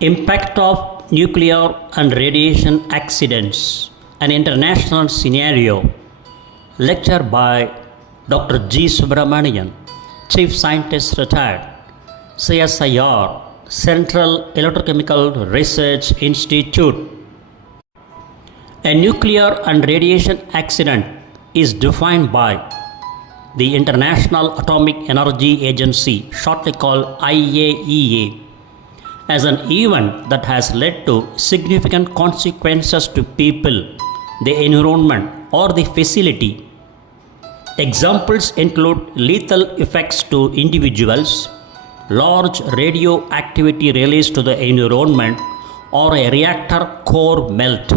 Impact of nuclear and radiation accidents, an international scenario. Lecture by Dr. G.Subramanian, Chief Scientist retired, CSIR, Central Electrochemical Research Institute. A nuclear and radiation accident is defined by the International Atomic Energy Agency, shortly called IAEA, as an event that has led to significant consequences to people, the environment, or the facility. Examples include lethal effects to individuals, large radioactivity released to the environment, or a reactor core melt.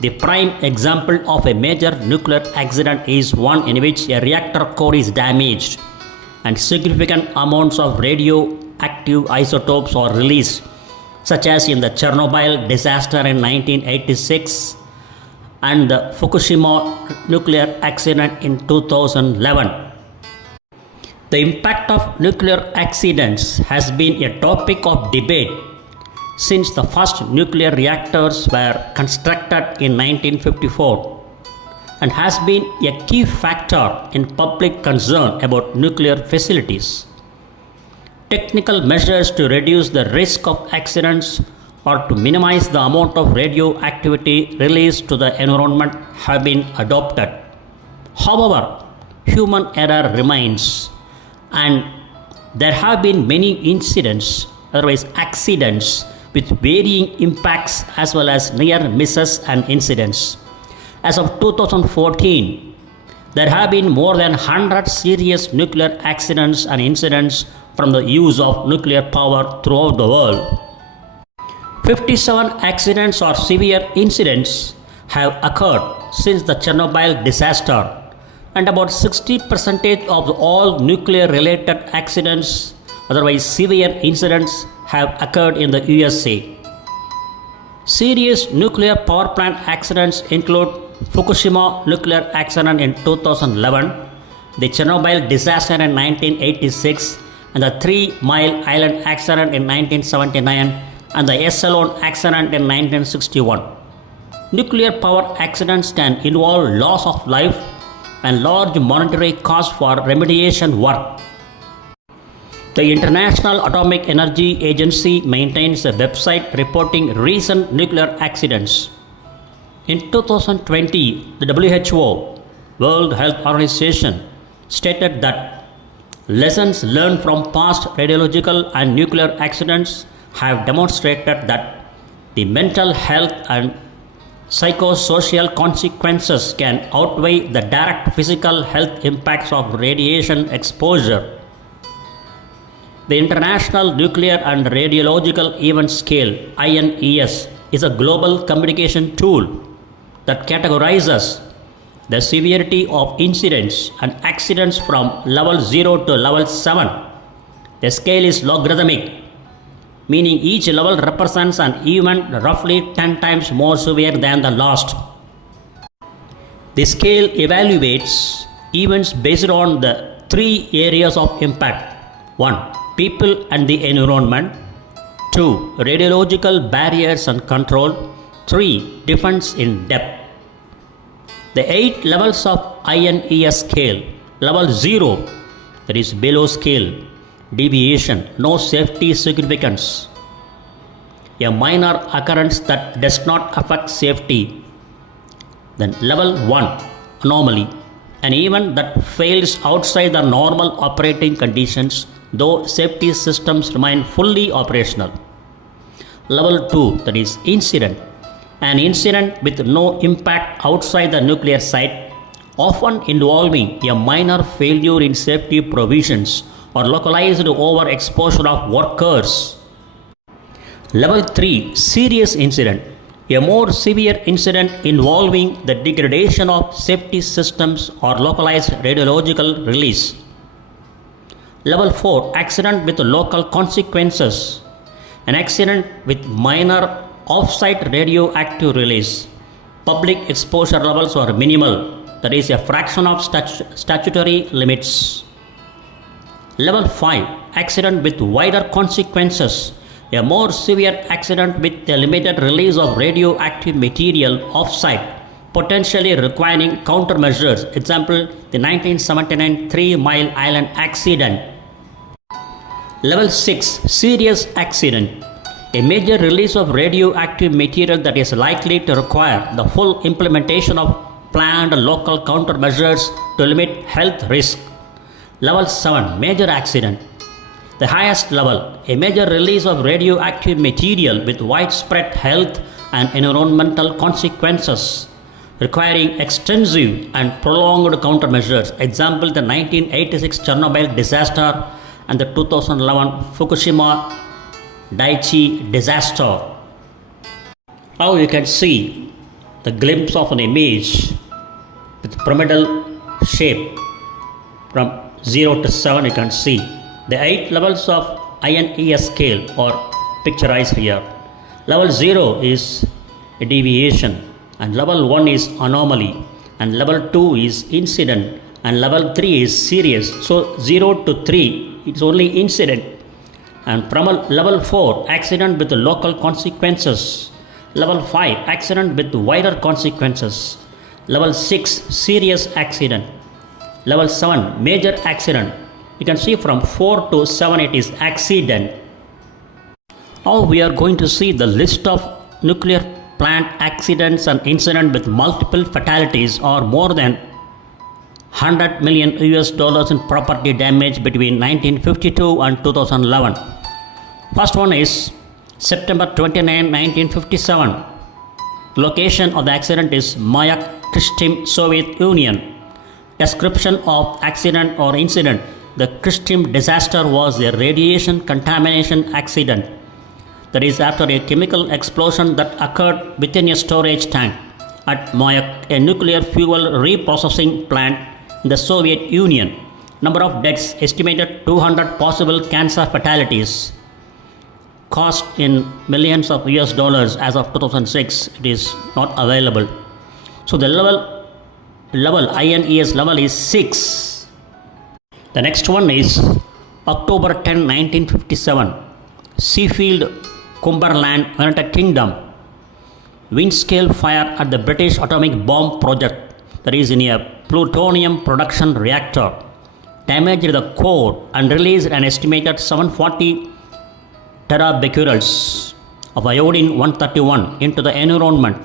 The prime example of a major nuclear accident is one in which a reactor core is damaged and significant amounts of radioactive isotopes are released, such as in the Chernobyl disaster in 1986 and the Fukushima nuclear accident in 2011. The impact of nuclear accidents has been a topic of debate since the first nuclear reactors were constructed in 1954 and has been a key factor in public concern about nuclear facilities. Technical measures to reduce the risk of accidents or to minimize the amount of radioactivity released to the environment have been adopted. However, human error remains, and there have been many incidents, otherwise accidents, with varying impacts as well as near misses and incidents. As of 2014, there have been more than 100 serious nuclear accidents and incidents from the use of nuclear power throughout the world. 57 accidents or severe incidents have occurred since the Chernobyl disaster, and about 60% of all nuclear related accidents, otherwise severe incidents, have occurred in the USA. Serious nuclear power plant accidents include Fukushima nuclear accident in 2011, the Chernobyl disaster in 1986, and the 3 Mile Island accident in 1979 and the Essalone accident in 1961. Nuclear power accidents can involve loss of life and large monetary costs for remediation work. The International Atomic Energy Agency maintains a website reporting recent nuclear accidents. In 2020, the WHO, World Health Organization, stated that lessons learned from past radiological and nuclear accidents have demonstrated that the mental health and psychosocial consequences can outweigh the direct physical health impacts of radiation exposure. The International Nuclear and Radiological Event Scale (INES) is a global communication tool that categorizes the severity of incidents and accidents from level 0 to level 7. The scale is logarithmic, meaning each level represents an event roughly 10 times more severe than the last. The scale evaluates events based on the 3 areas of impact. 1. People and the environment. 2. Radiological barriers and control. 3. Defense in depth. The 8 levels of INES scale. Level 0, that is below scale, deviation, no safety significance, a minor occurrence that does not affect safety. Then level 1, anomaly, an event that fails outside the normal operating conditions though safety systems remain fully operational. Level 2, that is incident, an incident with no impact outside the nuclear site, often involving a minor failure in safety provisions or localized overexposure of workers. Level 3, serious incident, a more severe incident involving the degradation of safety systems or localized radiological release. Level 4, accident with local consequences, an accident with minor off-site radioactive release. Public exposure levels are minimal, that is a fraction of statutory limits. Level 5, accident with wider consequences, A more severe accident with a limited release of radioactive material off-site, potentially requiring countermeasures. Example, the 1979 Three Mile Island accident. Level 6, serious accident. A major release of radioactive material that is likely to require the full implementation of planned local countermeasures to limit health risk. Level 7, major accident. The highest level, a major release of radioactive material with widespread health and environmental consequences, requiring extensive and prolonged countermeasures. Example, the 1986 Chernobyl disaster and the 2011 Fukushima Daiichi disaster. Now you can see the glimpse of an image with pyramidal shape from 0 to 7. You can see the 8 levels of INES scale are picturized here. Level 0 is a deviation, and level 1 is anomaly, and level 2 is incident, and level 3 is serious. So 0 to 3 is only incident, and from level 4 accident with local consequences, level 5 accident with wider consequences, level 6 serious accident, level 7 major accident. You can see from 4 to 7 it is accident. Now we are going to see the list of nuclear plant accidents and incidents with multiple fatalities or more than $100 million in property damage between 1952 and 2011. First one is September 29, 1957. Location of the accident is Mayapuri, Soviet Union. Description of accident or incident. The Chernobyl disaster was a radiation contamination accident. That is after a chemical explosion that occurred within a storage tank at Mayapuri, a nuclear fuel reprocessing plant in the Soviet Union. Number of deaths estimated 200 possible cancer fatalities. Cost in millions of US dollars as of 2006. It is not available. So the level INES level is 6. The next one is October 10, 1957. Seafield, Cumberland, United Kingdom. Wind scale fire at the British atomic bomb project, that is in a plutonium production reactor, damaged the core and released an estimated 740 terabecquerels of iodine 131 into the environment.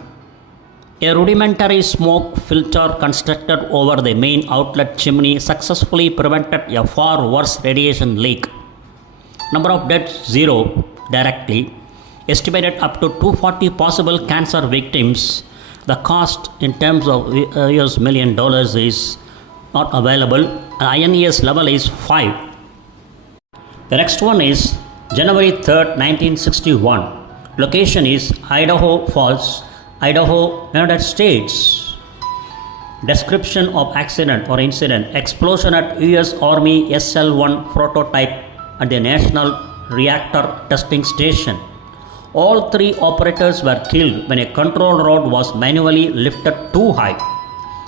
A rudimentary smoke filter constructed over the main outlet chimney successfully prevented a far worse radiation leak. Number of deaths 0 directly. Estimated up to 240 possible cancer victims. The cost in terms of US million dollars is not available. INES level is 5. The next one is January 3rd, 1961. Location is Idaho Falls, Idaho, United States. Description of accident or incident. Explosion at US Army SL-1 prototype at the National Reactor Testing Station. All 3 operators were killed when a control rod was manually lifted too high.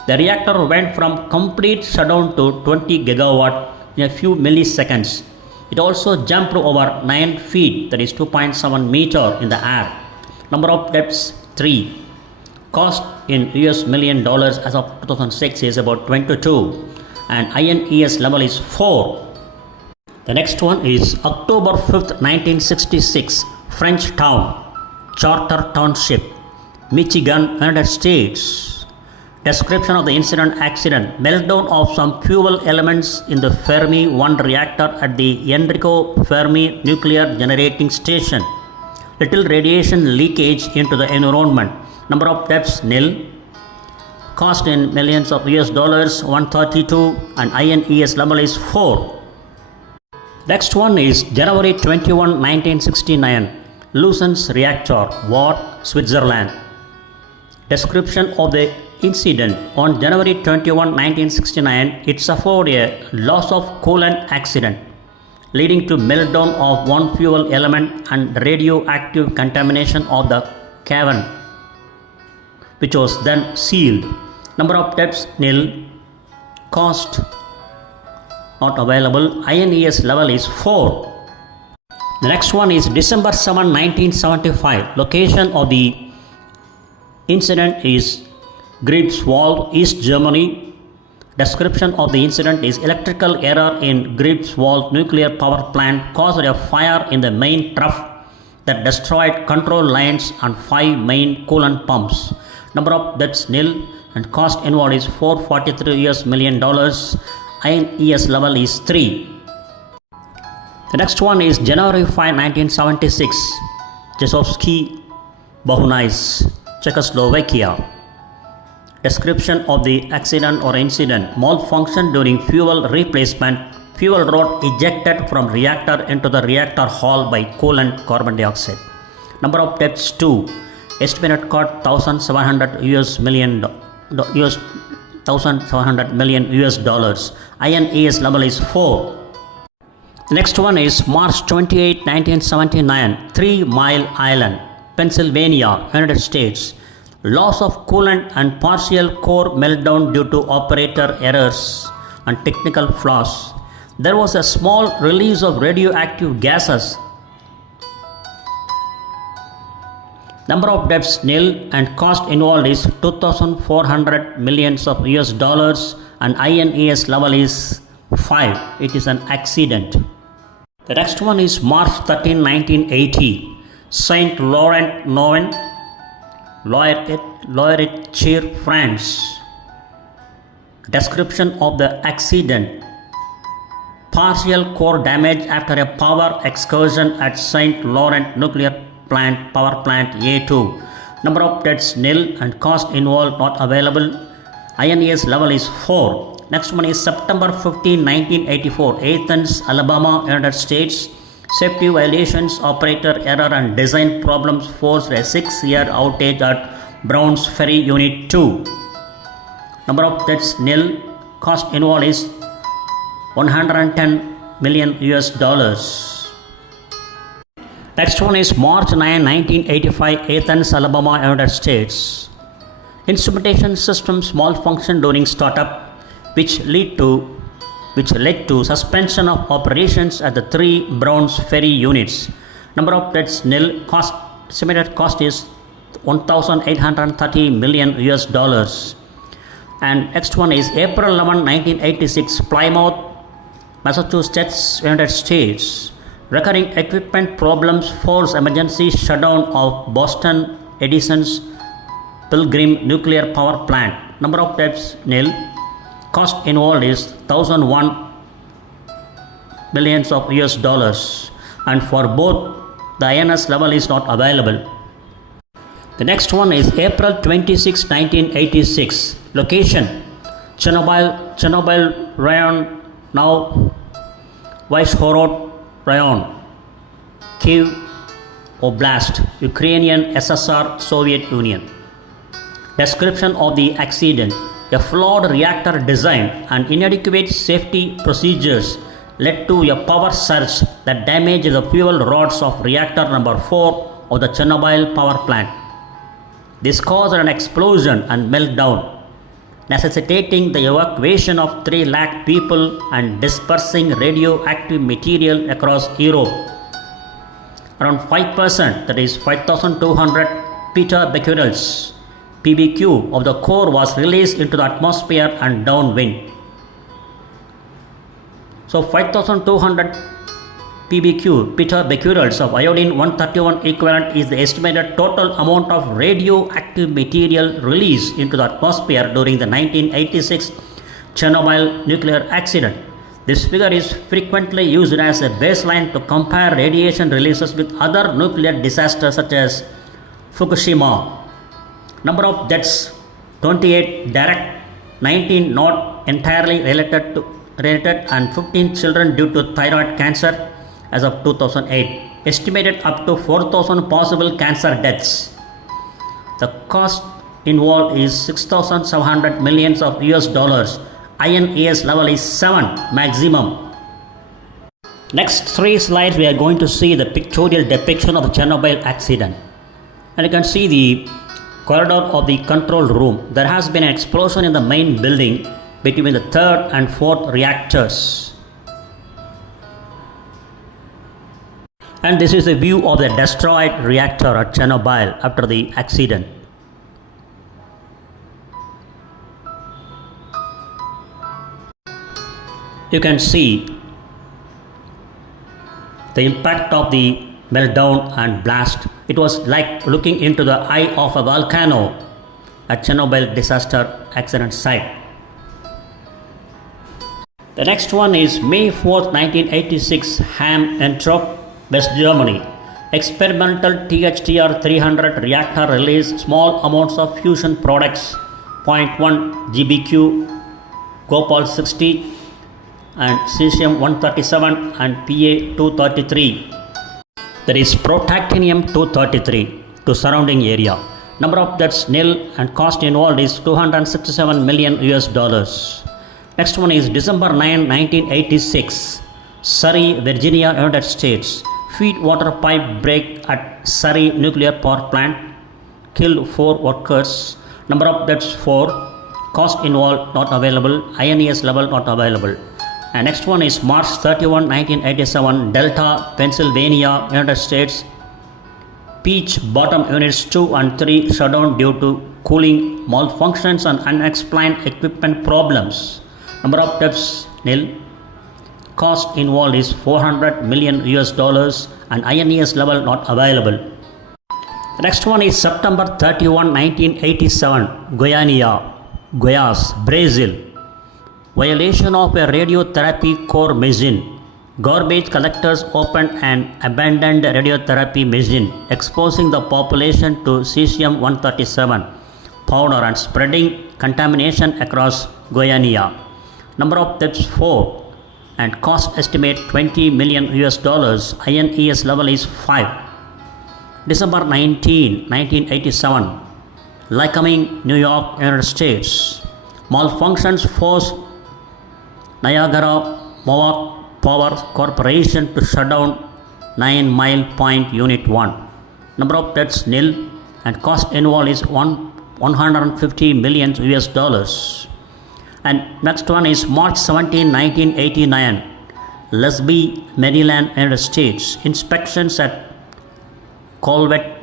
The reactor went from complete shutdown to 20 gigawatt in a few milliseconds. It also jumped over 9 feet, that is 2.7 meter in the air. Number of deaths 3. Cost in US million dollars as of 2006 is about 22, and INES level is 4. The next one is October 5th, 1966. French town, Charter Township, Michigan, United States. Description of the incident accident. Meltdown of some fuel elements in the Fermi 1 reactor at the Enrico Fermi nuclear generating station. Little radiation leakage into the environment. Number of deaths 0. Cost in millions of US dollars 132, and INES level is 4. Next one is January 21, 1969. Lucens reactor, Vaud, Switzerland. Description of the incident. On January 21, 1969, it suffered a loss of coolant accident, leading to meltdown of one fuel element and radioactive contamination of the cavern, which was then sealed. Number of deaths 0. Cost not available. INES level is 4. The next one is December 7, 1975. Location of the incident is Greifswald, East Germany. Description of the incident is electrical error in Greifswald nuclear power plant caused a fire in the main trough that destroyed control lines and 5 main coolant pumps. Number of deaths nil and cost involved is $443 million. INES level is 3. The next one is January 5, 1976. Jesovsky Bohunice, Czechoslovakia. Description of the accident or incident: malfunction during fuel replacement. Fuel rod ejected from reactor into the reactor hall by coolant carbon dioxide. Number of deaths 2. Estimated cost $1,700 million US dollars. INES level is 4. The next one is March 28, 1979. 3 Mile Island, Pennsylvania, United States. Loss of coolant and partial core meltdown due to operator errors and technical flaws. There was a small release of radioactive gases. Number of deaths nil and cost involved is $2,400 million US dollars and INES level is 5. It is an accident. The next one is March 13, 1980. Saint Laurent Noven, Loiret-Cher, France. Description of the accident: partial core damage after a power excursion at Saint Laurent nuclear power plant A2. Number of deaths nil and cost involved not available. INES level is 4. Next one is September 15, 1984. Athens, Alabama, United States. Safety violations, operator error and design problems forced a 6-year outage at Browns Ferry Unit 2. Number of deaths nil. Cost involved is $110 million US dollars. Next one is March 9, 1985. Athens, Alabama, United States. Instrumentation systems malfunction during startup, which led to suspension of operations at the 3 Browns Ferry units. Number of deaths nil. Estimated cost is $1,830 million US dollars. And next one is April 11, 1986. Plymouth, Massachusetts, United States. Recurring equipment problems force emergency shutdown of Boston Edison's Pilgrim nuclear power plant. Number of deaths nil. Cost involved is $1,001 million US dollars, and for both the INES level is not available. The next one is April 26, 1986. Location: Chernobyl Rayon, now Vyshhorod Rayon, Kiev Oblast, Ukrainian SSR, Soviet Union. Description of the accident: a flawed reactor design and inadequate safety procedures led to a power surge that damaged the fuel rods of reactor number 4 of the Chernobyl power plant. This caused an explosion and meltdown, necessitating the evacuation of 3 lakh people and dispersing radioactive material across Europe. Around 5%, that is 5,200 petabecquerels PBQ of the core was released into the atmosphere and downwind. So 5,200 petabecquerels of iodine 131 equivalent is the estimated total amount of radioactive material released into the atmosphere during the 1986 Chernobyl nuclear accident. This figure is frequently used as a baseline to compare radiation releases with other nuclear disasters such as Fukushima. Number of deaths 28 direct, 19 not entirely related and 15 children due to thyroid cancer as of 2008. Estimated up to 4,000 possible cancer deaths. The cost involved is $6,700 million US dollars. INES level is 7 maximum. Next 3 slides we are going to see the pictorial depiction of the Chernobyl accident. And you can see the corridor of the control room. There has been an explosion in the main building between the 3rd and 4th reactors. And this is a view of the destroyed reactor at Chernobyl after the accident. You can see the impact of the meltdown and blast. It was like looking into the eye of a volcano at Chernobyl disaster accident site. The next one is May 4th, 1986, Hamm, Entrop, West Germany. Experimental THTR 300 reactor released small amounts of fusion products, 0.1 GBq, Gopal 60, and cesium 137 and Pa 233. That is protactinium 233 to surrounding area. Number of deaths nil and cost involved is $267 million. Next one is December 9, 1986, Surrey, Virginia, United States. Feed water pipe break at Surrey nuclear power plant, killed 4 workers. Number of deaths 4. Cost involved not available. INES level not available. And next one is March 31, 1987, Delta, Pennsylvania, United States. Peach bottom units 2 and 3 shut down due to cooling malfunctions and unexplained equipment problems. Number of deaths nil. Cost involved is $400 million and INES level not available. The next one is September 31, 1987, Goiás, Brazil. Violation of a radiotherapy core machine. Garbage collectors opened an abandoned radiotherapy machine, exposing the population to cesium 137 powder and spreading contamination across Guyana. Number of deaths 4 and cost estimate $20 million. INES level is 5. December 19, 1987, Lycoming, New York, United States. Malfunctions force Niagara Mohawk Power Corporation to shut down 9 Mile Point Unit 1. Number of deaths nil and cost involved is $150 million. And next one is March 17, 1989, Lesby, Maryland, United States. Inspections at Colvet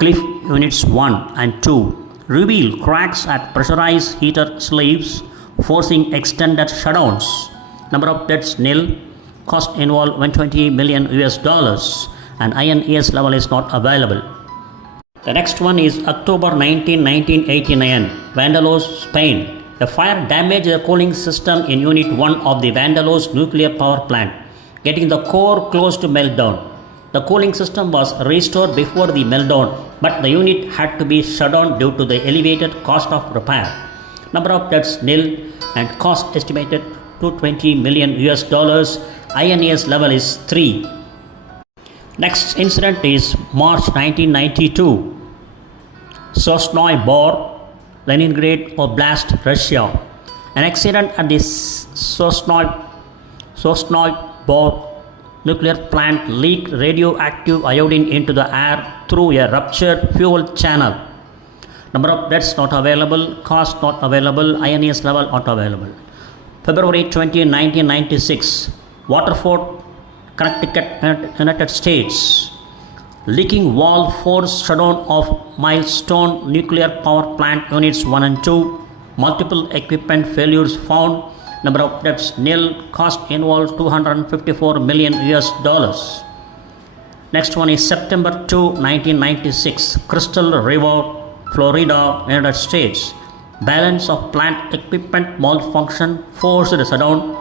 Cliff Units 1 and 2 reveal cracks at pressurized heater sleeves, forcing extended shutdowns. Number of deaths nil. Cost involved $120 million and INES level is not available. The next one is October 19, 1989, Vandalos, Spain. The fire damaged the cooling system in Unit 1 of the Vandalos nuclear power plant, getting the core close to meltdown. The cooling system was restored before the meltdown, but the unit had to be shut down due to the elevated cost of repair. Number of deaths nil and cost estimated to $20 million. INES level is 3. Next incident is March 1992, Sosnoy Bor, Leningrad Oblast, Russia. An accident at the Sosnoy Bor nuclear plant leaked radioactive iodine into the air through a ruptured fuel channel. Number of deaths not available, cost not available, INES level not available. February 20, 1996, Waterford, Connecticut, United States. Leaking valve force shutdown of Milestone nuclear power plant units 1 and 2. Multiple equipment failures found. Number of deaths nil. Cost involved $254 million. Next one is September 2, 1996, Crystal River, Florida, United States. Balance of plant equipment malfunction forced shutdown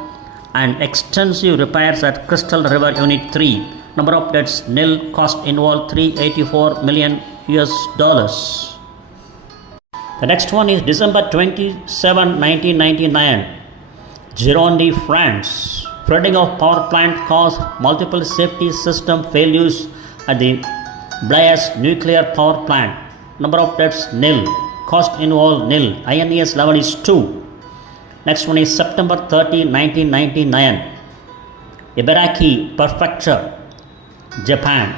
and extensive repairs at Crystal River Unit 3. Number of deaths nil. Cost involved $384 million. The next one is December 27, 1999, Gironde, France. Flooding of power plant caused multiple safety system failures at the Blaise nuclear power plant. Number of deaths nil. Cost involved nil. INES level is 2. Next one is September 30, 1999, Ibaraki Prefecture, Japan.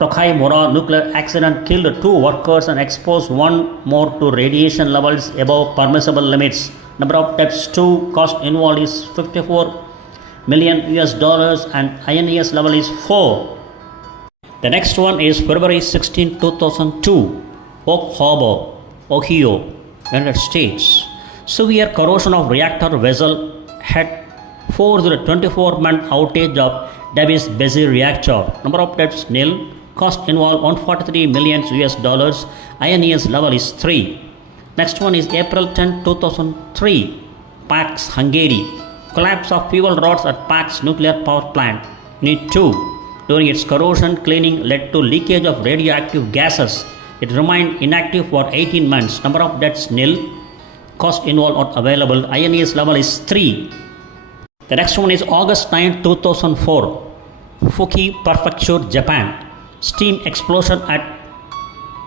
Tokaimura nuclear accident killed 2 workers and exposed 1 more to radiation levels above permissible limits. Number of deaths 2. Cost involved is $54 million US dollars, and INES level is 4. The next one is February 16, 2002, Oak Harbor, Ohio, United States. Severe corrosion of reactor vessel had forced a 24-month outage of Davis Busy reactor. Number of deaths nil. Cost involved 143 million US dollars. INES level is 3. Next one is April 10, 2003, Pax, Hungary. Collapse of fuel rods at Pax nuclear power plant, Unit 2. During its corrosion cleaning led to leakage of radioactive gases. It remained inactive for 18 months. Number of deaths nil. Cost involved not available. INES level is 3. The next one is August 9, 2004, Fukushima Prefecture, Japan. Steam explosion at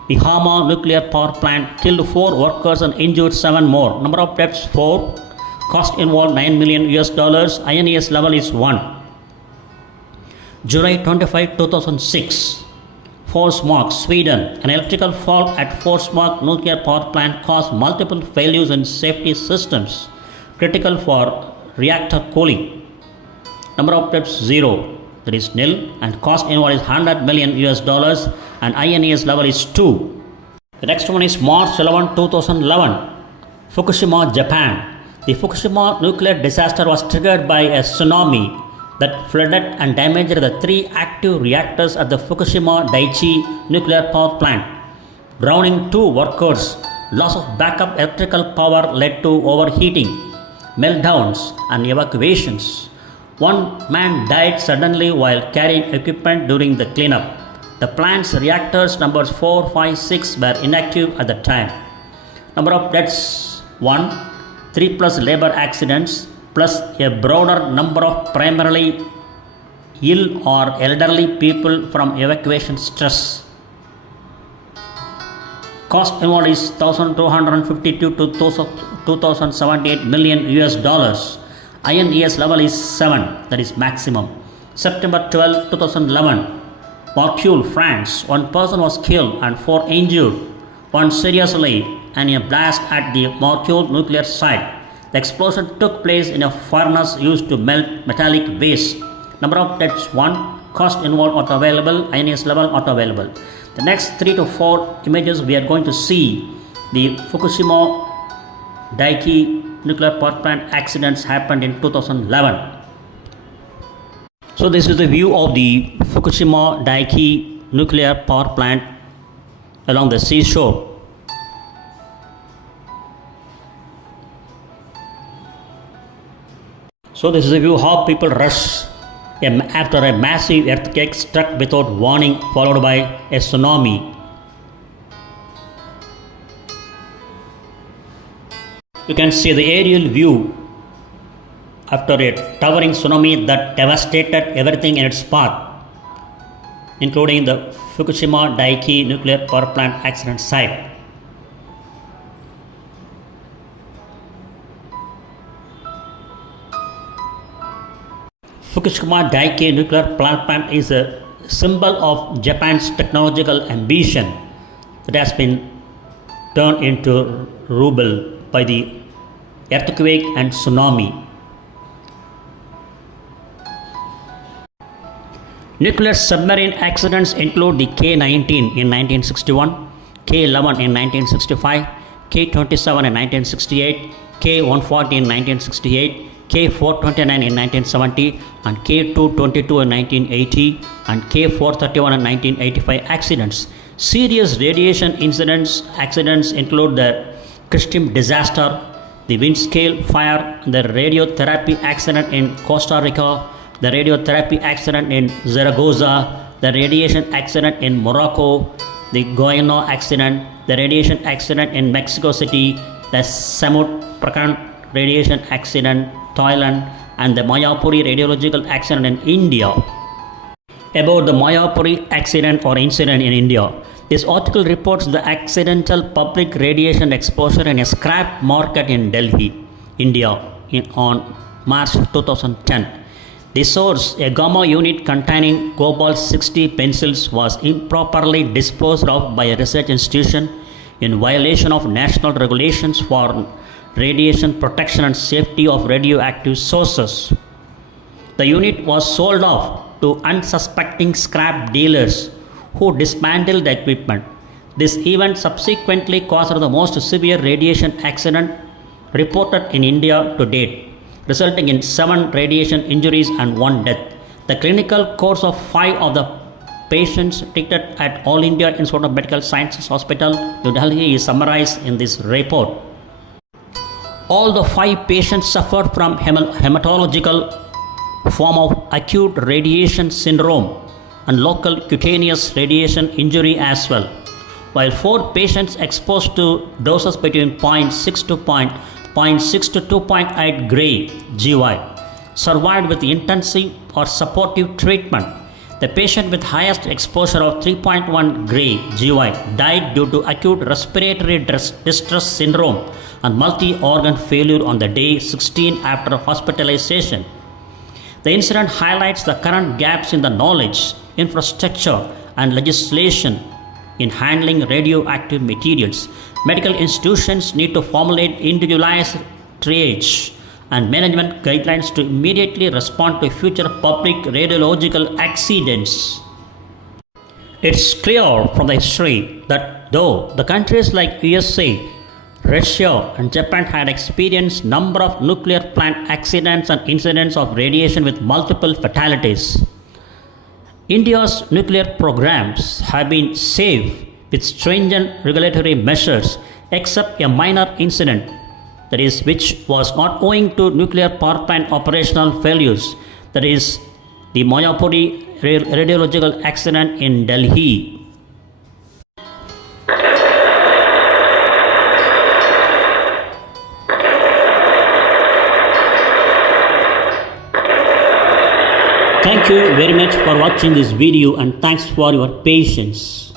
Fukushima nuclear power plant killed 4 workers and injured 7 more. Number of deaths 4. Cost involved 9 million US dollars. INES level is 1. July 25, 2006, Forsmark, Sweden. An electrical fault at Forsmark nuclear power plant caused multiple failures in safety systems, critical for reactor cooling. Number of deaths 0. That is nil, and cost involved is 100 million US dollars, and INES level is 2. The next one is March 11, 2011, Fukushima, Japan. The Fukushima nuclear disaster was triggered by a tsunami that flooded and damaged the 3 active reactors at the Fukushima Daiichi nuclear power plant, drowning 2 workers. Loss of backup electrical power led to overheating, meltdowns, and evacuations. 1 man died suddenly while carrying equipment during the cleanup. The plant's reactors numbers 4, 5, 6 were inactive at the time. Number of deaths 1, 3 plus labor accidents, plus a broader number of primarily ill or elderly people from evacuation stress. Cost involved is 1,252 to 2,078 million US dollars. INES level is 7, that is maximum. September 12, 2011, Marseille, France. 1 person was killed and 4 injured, 1 seriously, in a blast at the Marseille nuclear site. The explosion took place in a furnace used to melt metallic waste. Number of deaths 1. Cost involved not available. INES level not available. The next 3 to 4 images we are going to see the Fukushima Daiichi nuclear power plant accidents happened in 2011. So this is the view of the Fukushima Daiichi nuclear power plant along the seashore. So this is a view how people rush after a massive earthquake struck without warning, followed by a tsunami. You can see the aerial view after a towering tsunami that devastated everything in its path, including the Fukushima Daiichi nuclear power plant accident site. Fukushima Daiichi nuclear power plant is a symbol of Japan's technological ambition that has been turned into rubble by the earthquake and tsunami. Nuclear submarine accidents include the K-19 in 1961, K-11 in 1965, K-27 in 1968, K-140 in 1968, K-429 in 1970, and K-222 in 1980, and K-431 in 1985 accidents. Serious radiation accidents include the Fukushima disaster, the wind scale fire, the radiotherapy accident in Costa Rica, the radiotherapy accident in Zaragoza, the radiation accident in Morocco, the Guyana accident, the radiation accident in Mexico City, the Samut Prakan radiation accident, Thailand, and the Mayapuri radiological accident in India. About the Mayapuri accident or incident in India. This article reports the accidental public radiation exposure in a scrap market in Delhi, India on March 2010. The source, a gamma unit containing cobalt-60 pencils, was improperly disposed of by a research institution in violation of national regulations for radiation protection and safety of radioactive sources. The unit was sold off to unsuspecting scrap dealers who dismantled the equipment. This event subsequently caused the most severe radiation accident reported in India to date, resulting in 7 radiation injuries and 1 death. The clinical course of 5 of the patients treated at All India Institute of Medical Sciences Hospital, New Delhi is summarized in this report. All the 5 patients suffered from hematological form of acute radiation syndrome and local cutaneous radiation injury as well, while 4 patients exposed to doses between 0.6 to 2.8 gray GY survived with intensive or supportive treatment. The patient with highest exposure of 3.1 gray GY died due to acute respiratory distress syndrome and multi-organ failure on the day 16 after hospitalization. The incident highlights the current gaps in the knowledge, infrastructure, and legislation in handling radioactive materials. Medical institutions need to formulate individualized triage and management guidelines to immediately respond to future public radiological accidents. It's clear from the history that though the countries like USA, Russia and Japan had experienced number of nuclear plant accidents and incidents of radiation with multiple fatalities, India's nuclear programs have been safe with stringent regulatory measures except a minor incident, that is, which was not owing to nuclear power plant operational failures, that is, the Mayapuri radiological accident in Delhi. Thank you very much for watching this video and thanks for your patience.